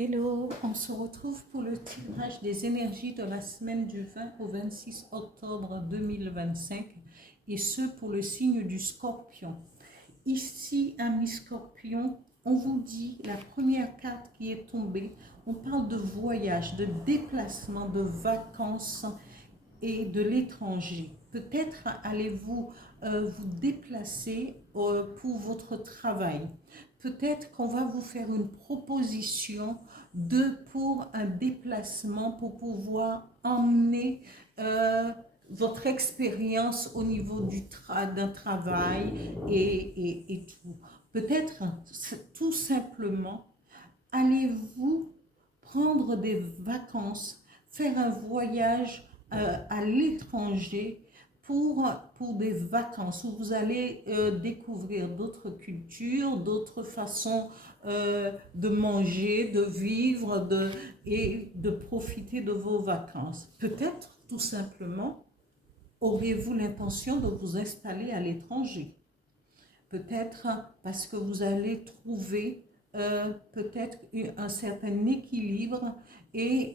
Hello, on se retrouve pour le tirage des énergies de la semaine du 20 au 26 octobre 2025 et ce pour le signe du Scorpion. Ici, amis Scorpion, on vous dit la première carte qui est tombée, on parle de voyage, de déplacement, de vacances et de l'étranger. Peut-être allez-vous vous déplacer pour votre travail. Peut-être qu'on va vous faire une proposition pour un déplacement pour pouvoir emmener votre expérience au niveau d'un travail et tout. Peut-être tout simplement allez-vous prendre des vacances, faire un voyage à l'étranger pour des vacances où vous allez découvrir d'autres cultures, d'autres façons de manger, de vivre et de profiter de vos vacances. Peut-être tout simplement auriez-vous l'intention de vous installer à l'étranger. Peut-être parce que vous allez trouver peut-être un certain équilibre et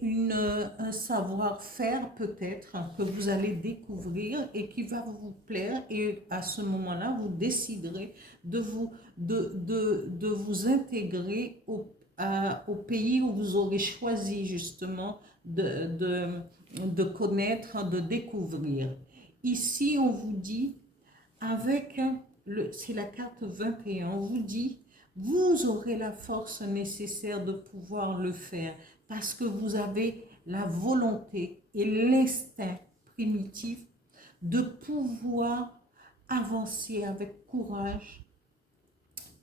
un savoir-faire peut-être que vous allez découvrir et qui va vous plaire, et à ce moment-là vous déciderez de vous intégrer au pays où vous aurez choisi justement de connaître, de découvrir. Ici on vous dit avec c'est la carte 21, on vous dit, vous aurez la force nécessaire de pouvoir le faire parce que vous avez la volonté et l'instinct primitif de pouvoir avancer avec courage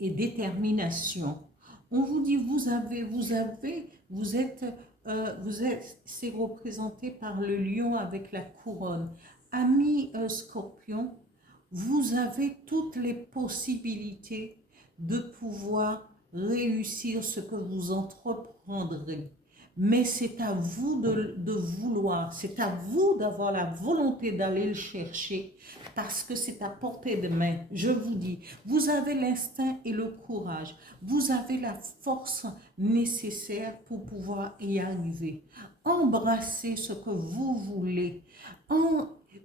et détermination. On vous dit, c'est représenté par le lion avec la couronne. Ami Scorpion, vous avez toutes les possibilités de pouvoir réussir ce que vous entreprendrez. Mais c'est à vous de vouloir, c'est à vous d'avoir la volonté d'aller le chercher parce que c'est à portée de main. Je vous dis, vous avez l'instinct et le courage, vous avez la force nécessaire pour pouvoir y arriver. Embrassez ce que vous voulez.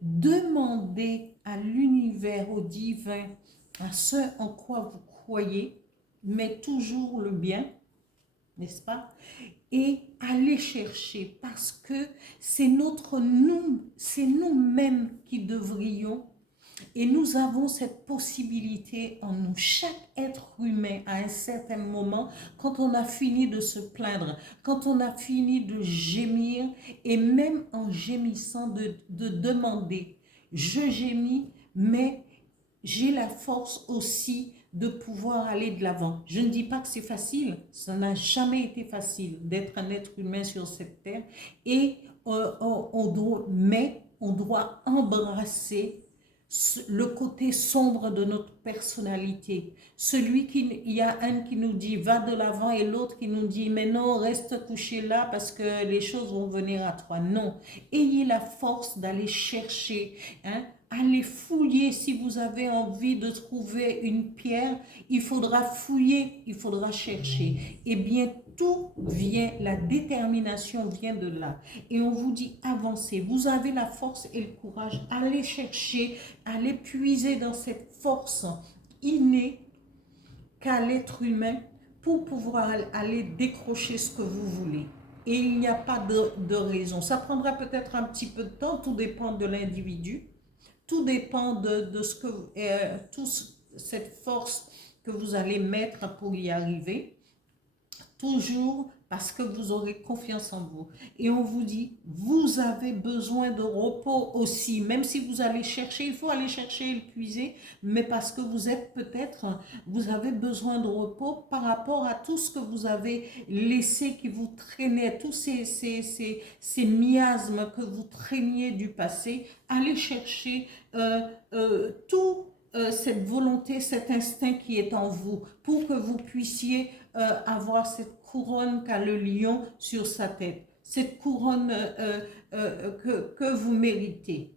Demandez à l'univers, au divin, à ce en quoi vous croyez, mais toujours le bien, n'est-ce pas? Et allez chercher parce que c'est nous-mêmes qui devrions, et nous avons cette possibilité en nous. Chaque être humain, à un certain moment, quand on a fini de se plaindre, quand on a fini de gémir, et même en gémissant, de demander, je gémis, mais j'ai la force aussi de pouvoir aller de l'avant. Je ne dis pas que c'est facile, ça n'a jamais été facile d'être un être humain sur cette terre, et mais on doit embrasser le côté sombre de notre personnalité. Il y a un qui nous dit va de l'avant et l'autre qui nous dit mais non, reste couché là parce que les choses vont venir à toi. Non, ayez la force d'aller chercher, hein. Allez fouiller. Si vous avez envie de trouver une pierre, il faudra fouiller, il faudra chercher. Eh bien, tout vient, la détermination vient de là. Et on vous dit avancez. Vous avez la force et le courage. Allez chercher, allez puiser dans cette force innée qu'a l'être humain pour pouvoir aller décrocher ce que vous voulez. Et il n'y a pas de raison. Ça prendra peut-être un petit peu de temps, tout dépend de l'individu. Tout dépend de ce que cette force que vous allez mettre pour y arriver. Toujours parce que vous aurez confiance en vous. Et on vous dit, vous avez besoin de repos aussi. Même si vous allez chercher, il faut aller chercher et le puiser, mais parce que vous avez besoin de repos par rapport à tout ce que vous avez laissé qui vous traînait, tous ces miasmes que vous traîniez du passé. Allez chercher cette volonté, cet instinct qui est en vous pour que vous puissiez avoir cette couronne qu'a le lion sur sa tête, cette couronne que vous méritez.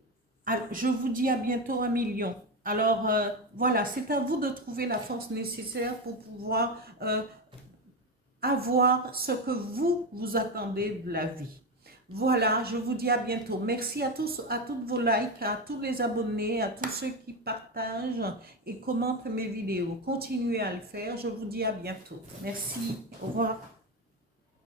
Alors, je vous dis à bientôt, amis lions. Alors voilà, c'est à vous de trouver la force nécessaire pour pouvoir avoir ce que vous, vous attendez de la vie. Voilà, je vous dis à bientôt. Merci à tous, à toutes vos likes, à tous les abonnés, à tous ceux qui partagent et commentent mes vidéos. Continuez à le faire. Je vous dis à bientôt. Merci. Au revoir.